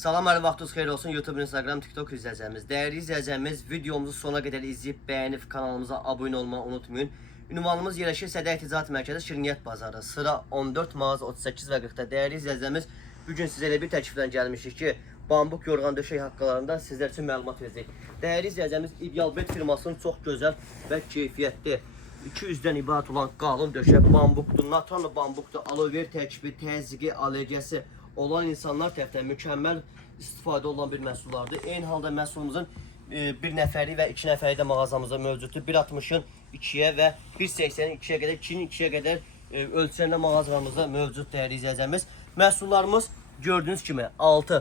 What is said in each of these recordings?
Salam, hər vaxtınız xeyir olsun. YouTube, Instagram, TikTok izləyəcəyimiz, dəyərli izləyəcəyimiz videomuzu sona qədər izləyib, bəyənib kanalımıza abunə olmayı unutmayın. Ünvanımız yerləşir Sədək Ticarət Mərkəzi Şirniyyət Bazarı, sıra 14 mağaza 38 və 40-da. Dəyərli izləyəcəyimiz, bugün sizə elə bir təkliflə gəlmişik ki, bambuk yorğan döşək haqqlarında sizlər üçün məlumat verəcək. Dəyərli izləyəcəyimiz, İdealbet firmasının çox gözəl və keyfiyyətli 200-dən ibarət olan qalın döşək bambukdur, natronlu bambukdur, aloe ver tərkibi, təzyiqi, allergiyası olan insanlar tərəfindən mükəmməl istifadə olan bir məhsullardır. Eyni halda məhsulumuzun bir nəfəri və iki nəfəri də mağazamızda mövcuddur. 1.60-ın 2-yə və 1.80-in 2-yə qədər, 2-nin 2-yə qədər ölçülərlə mağazalarımızda mövcud dəyərli izləyəcəyimiz. Məhsullarımız gördüyünüz kimi 6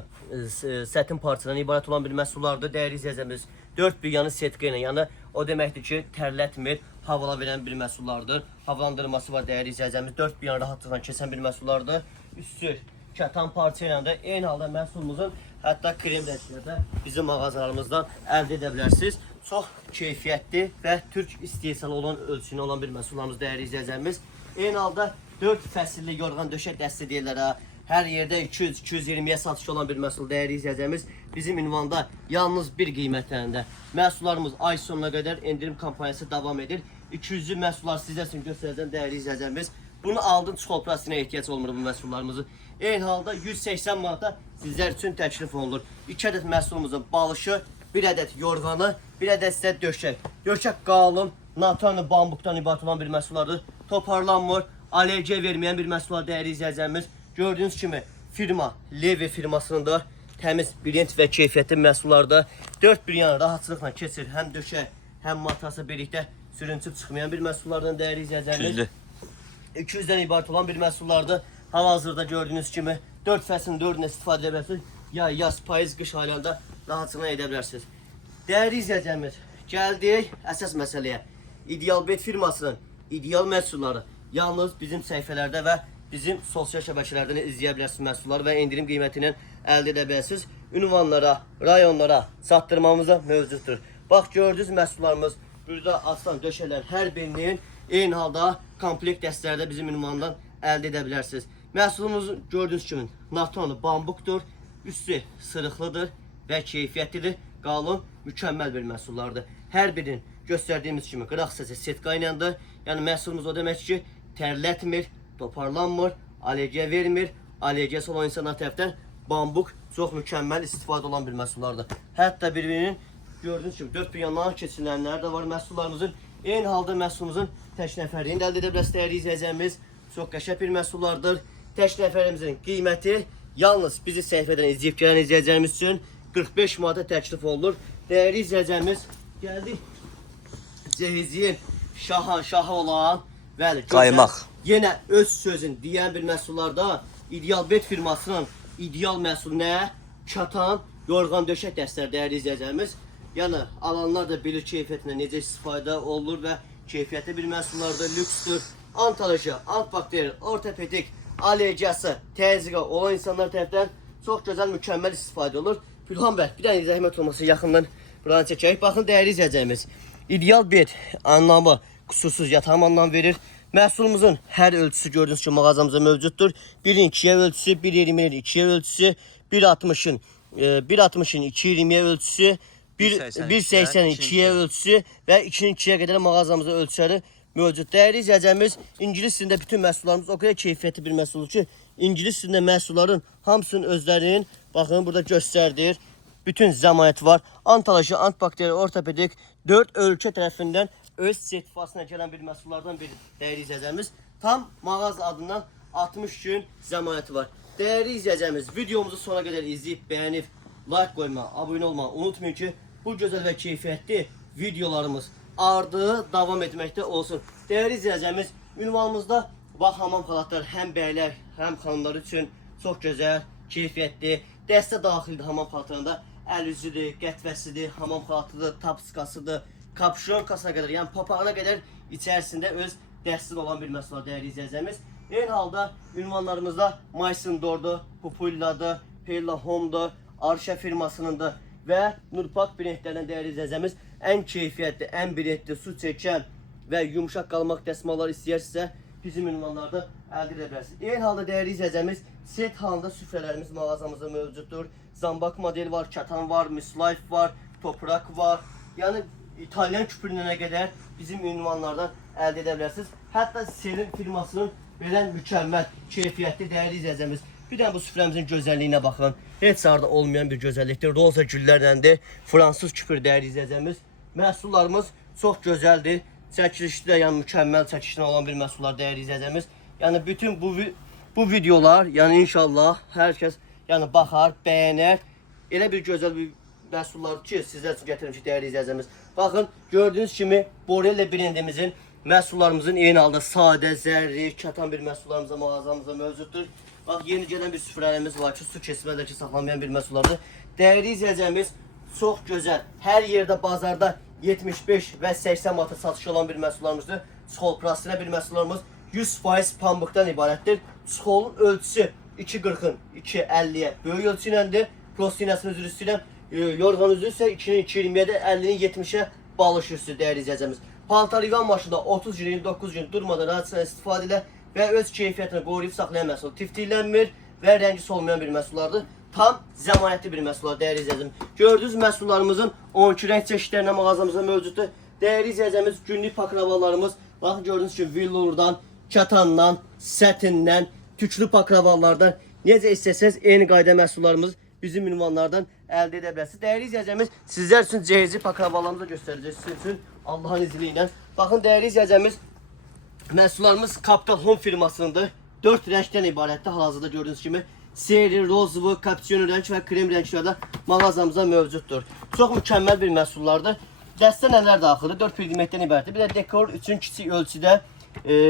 sətin parçadan ibarət olan bir məhsullardır dəyərli izləyəcəyimiz. 4 bir yanı setka ilə, yəni o deməkdir ki, tərlətmir, havala verən bir məhsullardır. Havalandırması var dəyərli izləyəcəyimiz. 4 bir yan rahatlıqla keçən bir məhsullardır. Üstü kətan parça ilə də eyni halda məhsulumuzun hətta krem dərəcəsində də bizim mağazalarımızdan əldə edə bilərsiniz. Çox keyfiyyətli və türk istehsalı olan ölçünü olan bir məhsullarımız dəyərli izləyəcəyimiz. Eyni halda 4 fəsilli yorğan döşək dəstə deyirlər. Hər yerdə 200-220-yə satışı olan bir məhsul dəyərli izləyəcəyimiz. Bizim ünvanda yalnız bir qiymətlərində məhsullarımız ay sonuna qədər endirim kampaniyası davam edir. 200'lü məhsullar sizlər üçün göstərəcəm dəyərli izləyəcəyimiz. Bunu aldın çıxol plastinə ehtiyac olmur bu məhsullarımızı. Eyni halda 180 manata sizlər üçün təklif olunur. 2 ədəd məhsulumuzun balışı, 1 ədəd yorğanı, 1 ədəd isə döşək. Döşək qalın, natronlu bambukdan ibarət olan bir məhsullardır. Toparlanmır, allergiya verməyən bir məhsullar dəyərli izləyəcəyimiz. Gördüyünüz kimi firma Levi firmasının da təmiz, brend və keyfiyyətli məhsullarda 4 bir yana rahatçılıqla keçir. Həm döşək, həm matrası birlikdə sürünsüb çıxmayan bir məhsullardan dəyərli izləyəcəyimiz. 200'den ibarət olan bir məhsullardır. Hal-hazırda gördüyünüz kimi 4 fəslin 4-ünə istifadə edə bilərsiniz. Yaz, payız, qış aylarında rahatçılıqla edə bilərsiniz. Dəyərli izləyəcəyimiz, gəldik əsas məsələyə. İdealbet firmasının ideal məhsulları yalnız bizim səhifələrdə və bizim sosial şəbəkələrdən izləyə bilərsiniz məhsulları və endirim qiymətinin əldə edə bilərsiniz. Ünvanlara, rayonlara çatdırmamızda mövcuddur. Bax, gördüyünüz məhsullarımız burada aslan döşəklər hər birinin eyni halda komplekt dəstələrdə bizim ünvandan əldə edə bilərsiniz. Məhsulumuz gördüyünüz kimi natronlu bambukdur, üstü sırıqlıdır və keyfiyyətlidir, qalın, mükəmməl bir məhsullardır. Hər birinin göstərdiyimiz kimi qıraq səsi setka iləndir. Yəni məhsulumuz o demək ki, tərlətmir, toparlanmır, allergiya vermir. Allergiyası olan insanlar tərəfdən bambuk çox mükəmməl istifadə olan bir məhsullardır. Hətta bir-birinin gördüyünüz kimi 4 bir yandan keçirilənlər də var məhsullarımızın. Eyni halda məhsulumuzun tək nəfərliyini də əldə edə bilərsiniz dəyərli izləyəcəyimiz. Çox qəşəng bir məhsullardır. Tək nəfərimizin qiyməti yalnız bizi səhifədən izləyib gələn izləyəcəyimiz üçün 45 manata təklif olunur. Dəyərli izləyəcəyimiz, gəldik cehizin şahı olan bəli, qaymaq. Yenə öz sözün deyən bir məhsullarda İdealbet firmasının ideal məhsul nə? Çatan yorğan döşək dəstələri dəyərli izləyəcəyimiz. Yəni alanlar da bilir keyfiyyətindən necə istifadə olunur və keyfiyyətli bir məhsullardır, lüksdür. Antalajı, antibakteriyel, ortopedik, allergiyası, təzyiqi olan insanlar tərəfindən çox gözəl, mükəmməl istifadə olur. Gülhan bəy, bir dənə zəhmət olmasa yaxından buranı çəkək. Baxın, dəyərli izləyəcəyimiz. İdealbet anlamı qusursuz yatağım anlam verir. Məhsulumuzun hər ölçüsü gördüyünüz kimi mağazamızda mövcuddur. 1'in 2'yə ölçüsü, 1.20'nin 2'yə ölçüsü, 1.60'ın 2.20'yə ölçüsü, 1.80'in 2'yə ölçüsü və 2'nin 2'yə qədər mağazamızda ölçüləri mövcud. Dəyərli izləyəcəyimiz, ingilis dilində bütün məhsullarımız o qədər keyfiyyətli bir məhsuldur ki, ingilis dilində məhsulların hamısının özlərinin, baxın, burada göstərdir. Bütün zəmanəti var. Antalajı, antibakteriyel, ortopedik 4 ölkə tərəfindən öz sertifikasına gələn bir məhsullardan biri dəyərli izləyəcəyimiz. Tam mağaza adından 60 gün zəmanəti var. Dəyərli izləyəcəyimiz, videomuzu sona qədər izləyib, bəyənib, like qoyma, abunə olma unutmayın ki, bu gözəl və keyfiyyətli videolarımız ardı davam etməkdə olsun. Dəyərli izləyəcəyimiz, ünvanımızda bax, hamam xalatlar həm bəylər, həm xanımlar üçün çox gözəl, keyfiyyətli, dəstə daxildir hamam xalatlarında. Əl üzüdür, qətvəsidir, hamam xalatıdır, tapskasıdır, kapşonkasına qədər, yəni papağına qədər içərisində öz dəstəli olan bir məhsullar dəyərli izləyəcəyimiz. Eyni halda ünvanlarımızda Maysin Dordu, Pupulladır, Pella Home'dur, Arşa firmasınındır və Nurpak brendlərindən dəyərli izləyəcəyimiz ən keyfiyyətli, ən brendli, su çəkən və yumuşaq qalmaq dəsmalları istəyirsə bizim ünvanlarda əldə edə bilərsiniz. Eyni halda dəyərli izləyəcəyimiz set halında süfrələrimiz mağazamızda mövcuddur. Zambak model var, katan var, Miss Life var, toprak var. Yəni İtalyan küpürünə qədər bizim ünvanlardan əldə edə bilərsiniz. Hətta Selin firmasının verən mükəmməl, keyfiyyətli, dəyərli izləyicimiz. Bir də bu süfrəmizin gözəlliyinə baxın. Heç arada olmayan bir gözəllikdir. Roza güllərləndir. Fransız küpür dəyərli izləyicimiz. Məhsullarımız çox gözəldir. Çəkilişdə yəni mükəmməl çəkilişdə olan bir məhsullar dəyərli izləyicimiz. Yəni bütün bu videolar, yəni inşallah hər kəs yəni baxar, bəyənər. Elə bir gözəl bir məhsullar ki, sizlər üçün gətirmişik dəyərli izləyicimiz. Baxın, gördüyünüz kimi Borelle brendimizin məhsullarımızın eyni halda sadə, zərri, katan bir məhsullarımıza mağazamızda mövcuddur. Bax, yeni gələn bir süfrələrimiz var ki, su keçmədəki saxlanmayan bir məhsullardır. Dəyərli izləyicimiz, çox gözəl, hər yerdə bazarda 75 və 80 manata satışı olan bir məhsullarımızdır. Çixol plastinə bir məhsullarımız 100% pambıqdan ibarətdir. Çixolun ölçüsü 2.40-ın 2.50-yə böyük ölçü iləndir. Plastinəsinin üzrüsü ilə, yorğan üzrü isə 2'nin 2.20-yə də 50'nin 70'ə balış üstü dəyərli izləyicimiz. Paltar yuvan maşında 30 gün, 29 gün durmadan rahatçılıqla istifadə ilə və öz keyfiyyətini qoruyub saxlayan məhsul. Tiftiklənmir və rəngi solmayan bir məhsullardır. Tam zəmanətli bir məhsullar dəyərli izləyicimiz. Gördüyünüz məhsullarımızın 12 rəng çeşidlərinə mağazamızda mövcuddur. Dəyərli izləyicimiz, günlük pakravallarımız, baxın gördüyünüz kimi villurdan, katandan, sətindən, tüklü pakravallardan necə istəsəz eyni qayda məhsullarımız bizim ünvanlardan əldə edə bilərsiniz. Dəyərli izləyicimiz, sizlər üçün cehizli pakravalarımızı da göstərəcək sizin üçün Allah'ın izniyle ilə. Baxın dəyərli izləyicimiz, məhsullarımız Capital Home firmasınındır. 4 rəngdən ibarətdir hal-hazırda gördüyünüz kimi. Seri, rozvu, kapsiyonu rəng və krem rənglərdə mağazamıza mövcuddur. Çox mükəmməl bir məhsullardır. Dəstə nələr daxildir? 4 pigmentdən ibarətdir. Bir də dekor üçün kiçik ölçüdə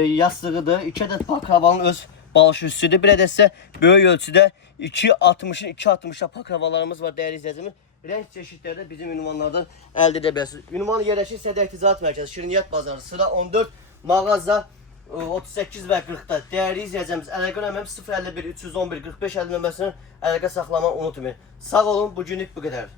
yastığıdır. 2 ədəd pakravanın öz balış üstüdür. Bir ədəd isə böyük ölçüdə 2.60'ın 2.60'a pakravalarımız var dəyərli izləyicimiz. Renk çeşitlərdə bizim ünvanlardan əldə edə bilərsiniz. Ünvan yerləşir Sədər Ticaret Mərkəzi, Şirniyyat Bazarı, sıra 14, mağaza 38 və 40'da. Dəyərli izləyicimiz, əlaqə nömrəm 051 311 45 50 nömrəsini əlaqə saxlamayı unutmayın. Sağ olun, bugünlük bu qədər.